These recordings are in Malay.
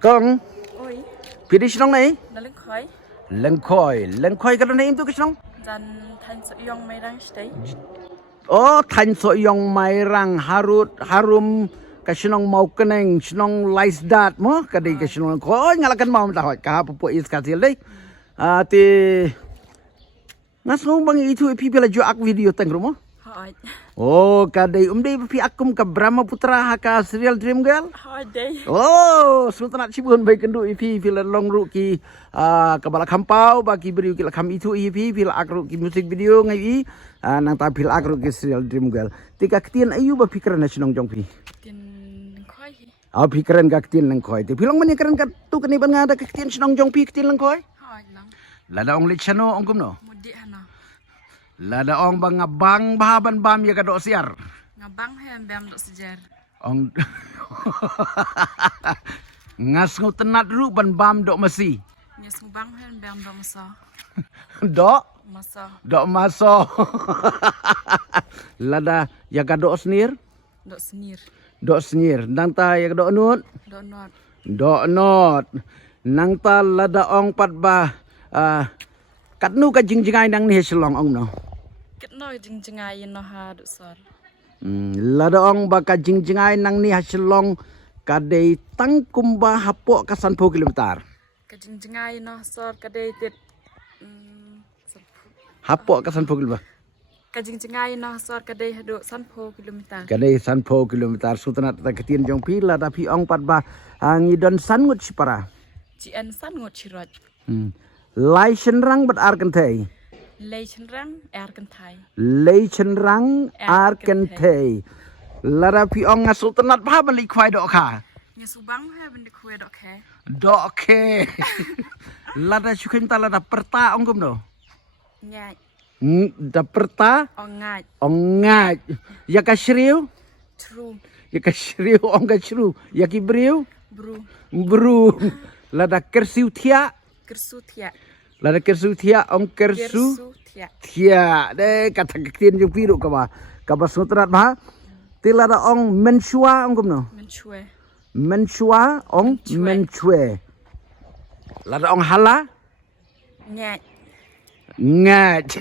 Con, Ôi, phía đi xong này. nó lên khói. Lần khói cái này em tôi cái xong. Dan thành sự yong mày đang stay. Oh, thành so yang mai rang harum cái xong mau cái này xong lice dat mo cái đi cái xong khói ngalakan mau tak kah apa is kasil deh. Ti ngas ngomong itu pipi la jo ak video teng rumah. Hỏi. Oh, kadai umdai pi akum ka Brahmaputra haka serial Dream Girl. Hỏi đây. Oh, sultanat sibun baik kendu ipi fila long ru ki kabala kampau bagi beri ki lakam itu ipi fila akru ki music video ngai i nang ta fila akru ki serial Dream Girl. Tika ketien ayu ba pikiran na sinong jong pi. Tiền khói. Pikiran ka ketien lang koi. Ti pilang mani karan ka tu kani ban ngada ka ketien sinong jong pi ketien lang koi. Hỏi lắm. Lada ong lichano ong kumno. Một địa hả nào. Lada ong bang ngabang bahaban bam ya ka do siar. Ngabang hay em bèm độ sejar. Ong ngas ngau tenat ru ban bam dok mesi. Nyes ngabang hay em bèm độ masa. Dok Masa. dok maso. Lada ya ka dok senir, Độ snir. dok senyir. Nang ta ya ka dok nut, Độ nọt. dok not. Nang ta lada ong pat ba kat nu ka jingjingai nang ni selong ong no. Kết nối jing jingai nó ha độ sor. Lada ong ba ka jingjingai nang ni selong kadai tangkumba hapok ka 10 kilometer. Cái jing jingai nó sor cái đây tiệt. Hapok ka 10 kilometer. Cái jing jingai nó sor cái đây độ 10 km. Kadai 10 kilometer sultanat ta ketien jong pi lada pi ong pat ba ngidon san ngut sipara. Chị ăn sẵn ngột chỉ rồi. Lai chen rang bat ar kan thei. Lấy chân răng, cần thay. Lai chen rang ar kan thei. Lada pi ong nga sultanat ba ban li khwai do kha. Nhà su băng hay bên được khuya đó khe. Do ke. Lada chukin ta lada perta ong kum no. Nhai, Da perta ngại, ong ngai. Ya ka shriu, true, ya ka shriu ong ka shru. Ya ki briu, bru, bru. Lada kersiu thia. kersu thia, Lada kersu thia ong kersu thia. thia. De kata ketien jong pi do ka ba sultanat ba. Tilada ong mensua ong kum no. Mình chue, Mensua ong menchue. Lada ong hala nhai, ngat.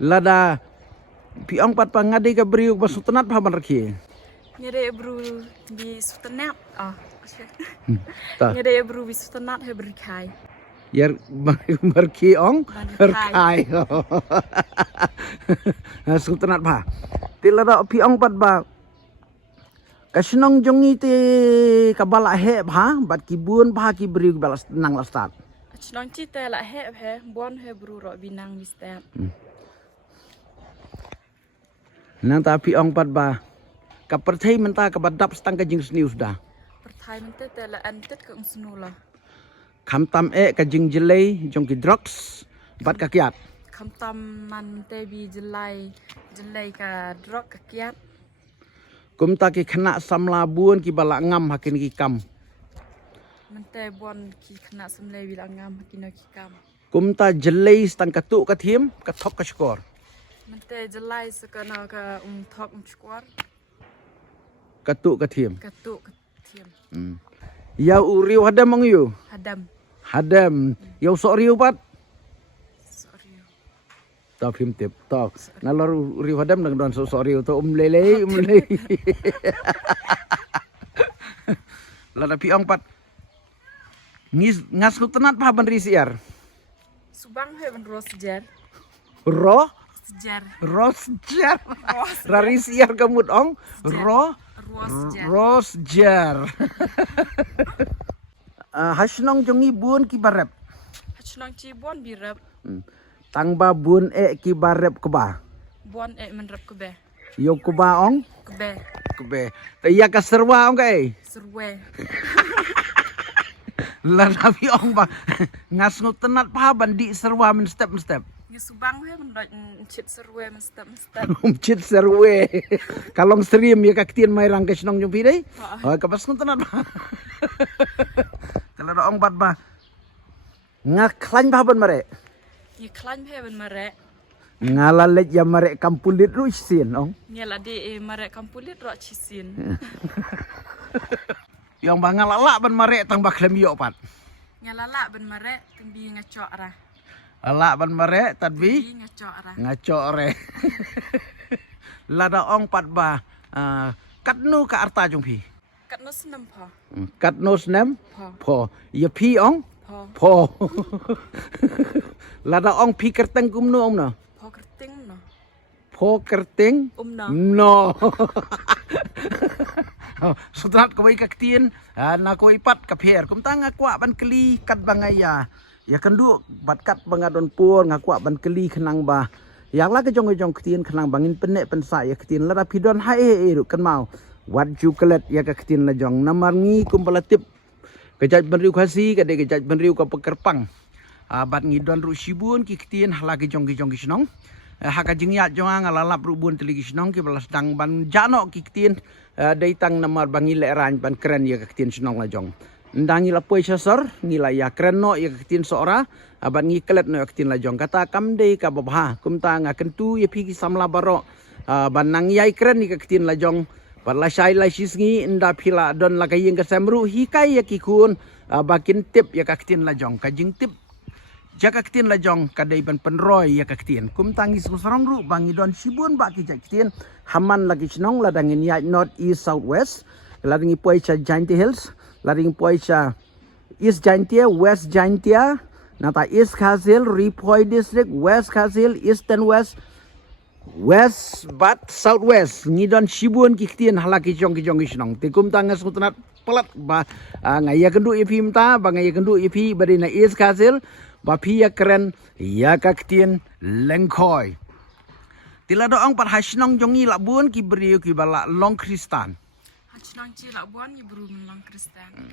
Lada pi ong pat pa ngadi ka briu ba sultanat pa man rakhi. nhà đây bru bị sultanat, Ta nhà đây bru bị sultanat hay bru khai, yar marki ong Barkai. sultanat pa. Tilada pi ong pat ba kasinong jongi te kabala he ba bat ki bun ba ki briu balas nang lastat. non chỉ tay lại he, bon he bru rồi bị năng bị stab, Nang ta pi ong pat ba ka perthai menta ka badap stang ka jing snius da. perthai mình tay lại ăn tết cũng snula, Kham tam ka jing jelai jong ki drugs bat ka kiat. khăm tâm man tay bị jelai cả drug cả kiat, Kum ta ki khana samla buon ki bala ngam hakin ki kam. mình tay bon khi khana semlai bị langam kino kikam. Kum ta jelai stang ka tu ka thiem ka thok ka skor. Mình tay jelai sekana ka thok squad, Ka tu ka thiem. ka tu ka thiam, Ya uriu hadam mong yu. hadam, Hadam. Ya sok riu pat. sorry. Ta phim tip ta. Nalor riu hadam nang don sok riu to lele. Lada pi ong pat. Ngas ku tenat pa ban risiar. Subang he ben rosjar, Ro sejar, Rosjar. Rarisiar kamut ong. rosjar. Rosjar. Hasnong jongi bun ki barep. Hachnang chi bon bi rap, Tangba bun ki barep keba. bon men rap ke be, Yo keba ong ke be, kebe. Iya ka serwa ong kai. surwe, Lalawi ong ba ngas ngut tenat pa bandi serwa men step. Nya subang he men doj chit surwe men step. Umcit serwe. Kalong stream ya kaktian mai rang kesnong jong pi dei. Oh kapas ngut tenat pa. Kalau ong bat ba ngaklan pa ban mare. Ye klan he ben mare, Ngalalet ya mare kampulit ru sin ong. nya la de mare kampulit ro chisin. piong bangalala ban marek tang baklem yo pat. Ngalala ben marek tembi ngacok ra. Ala ban marek tadbi Tembi ngacok ra. ngacok re. Lada ong pat ba katnu ka arta jong pi. Kat no senam pho. Katno snem Pho. pho ya pi ong Pho. pho. Lada ong pi kerteng kumnu ong no. Pho kerting no. Pho kerteng No. no. Sutrat ko ka ktien na ko ipat ka pher kum tang akwa ban keli kat bangaya ya kendu bat kat bangadon pur ngakwa ban keli khenang ba yak la ke jong ktien khenang bangin penek pensa ya ktien la pidon hae ru kan mau wat jukelet ya ka ktien la jong namar ngi kum palatip kejaj benriu khasi ka de kejaj benriu ka pekerpang bat ngidon ru sibun ki ktien hala ke jong kisnong haka jingya jong ngalalap ru bun teligi kisnong ki balas dang ban jano ki ktien daitang namar bangi le ran ban keren ya kaktin senong la jong ndangi la poi sasar ngila ya keren no ya kaktin sora aban ngi kelet no kaktin la jong kata kam de ka babha kum ta nga kentu ya pigi samla baro ban nang yai keren ni kaktin la jong par la shai la sisngi nda phila don la kayeng ka samru hi kai ya kikun bakin tip ya kaktin la jong ka jing tip jaka ktin la jong kadai ban penroy ya kaktin kum tangi susarong ru bangi don sibun ba ki jaktin haman lagi senong ladangin ya north east south west ladingi poicha Jaintia Hills ladingi poicha east Jaintia west Jaintia nata east Khazil Ripoy district west Khazil east and west west bat southwest ngidon sibun ki ktin halaki jong senong tikum tangas kutunat pelat ba ngaya kendu ipim ta ba ngaya kendu ipi badina east Khazil Bapia keren ya kaktin lengkoi. Tila doang par hasnong jongi labun ki beriu ki bala long kristan. Hachnang chi la buan ni bru lang Kristen.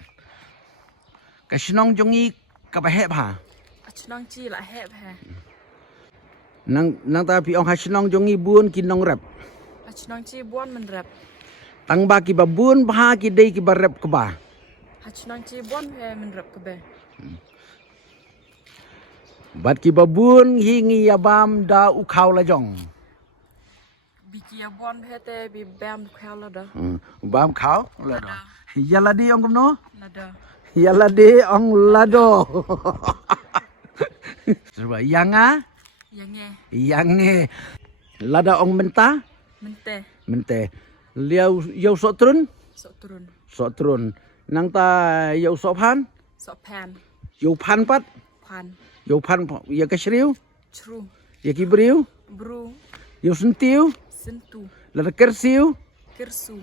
Kasnong jongi kabahe ba. Hachnang chi la heb he. Nang tapi ong hasnong jongi bun ki nong rep. Hachnang chi buan men rap. Tang ba ki babun ba ki dei ki barep ke ba. Hachnang chi buan he men rap ke be. Bat ki babun hingi yabam da ukau la jong. Biki ya buan he te bi bam khel la da. Bam kau la do. Yala di ong kumno. La da. Yala di ong lado. Serba yanga yange lada ong menta mente liau yau sok turun sok turun nang ta yau sok pan yau pan pat yau pan ya kasriu Chru. ya kibriu Bru. yau sentiu Sentu. lada kersiu Kersu.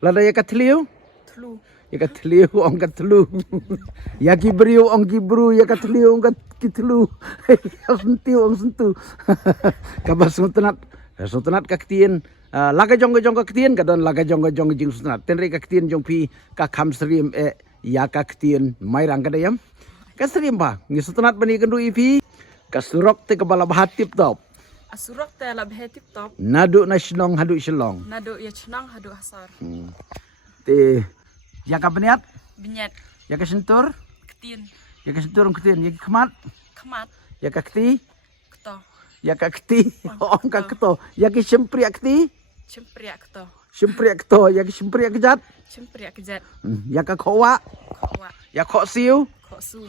lada ya katliu Tlu. ya katliu ong katlu ya kibriu ong kibru ya katliu ong kitlu ya sentiu ong sentu kabas suntunat kaktien laga jong kaktien kadon laga jong jing suntunat tenri kaktien jong pi ka kham srim ya kaktien mairang kadayam kasrim ba ngi suntunat bani kendu ipi kasurok te kebala bahatip top Asurok te la bhe tip top. nadu na shnong hadu shlong Nado ya chnang hadu hasar. te ya kabniat Binyet. ya kasentur Ketin. ya kasentur kaktien ya kemat Kemat. ya kakti Keto. ya kakti ong kakto ya ki sempri akti Cempriak keto. sempri akto ya ki sempri akjat Cempriak kejat. ya ka khowa Kok ya kho siu kok su.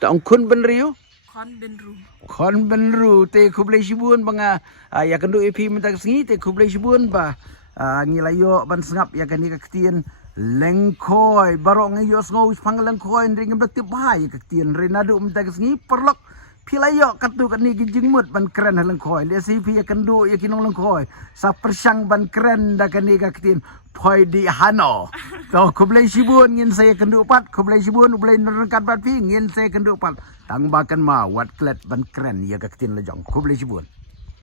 ta ong kun benriu Kon benru. kon benru te kublai sibun banga ya kendu epi mentak sengi te kublai sibun ba ngilayo ban sengap ya kani kaktien lengkoi baro ngayo sngo pang lengkoi ring betip bahai kaktien renadu mentak sengi perlok pilayo katu kani gijingmut ban keren lengkoi le sipi ya kendu ya kinong lengkoi sa persang ban keren da kani kaktien poi di hano to kublai sibun ngin saya kendu pat kublai sibun ublai nerkat bat pi ngin saya kendu pat tang bakan ma wat klet ban keren ya kaktien lejong kublai sibun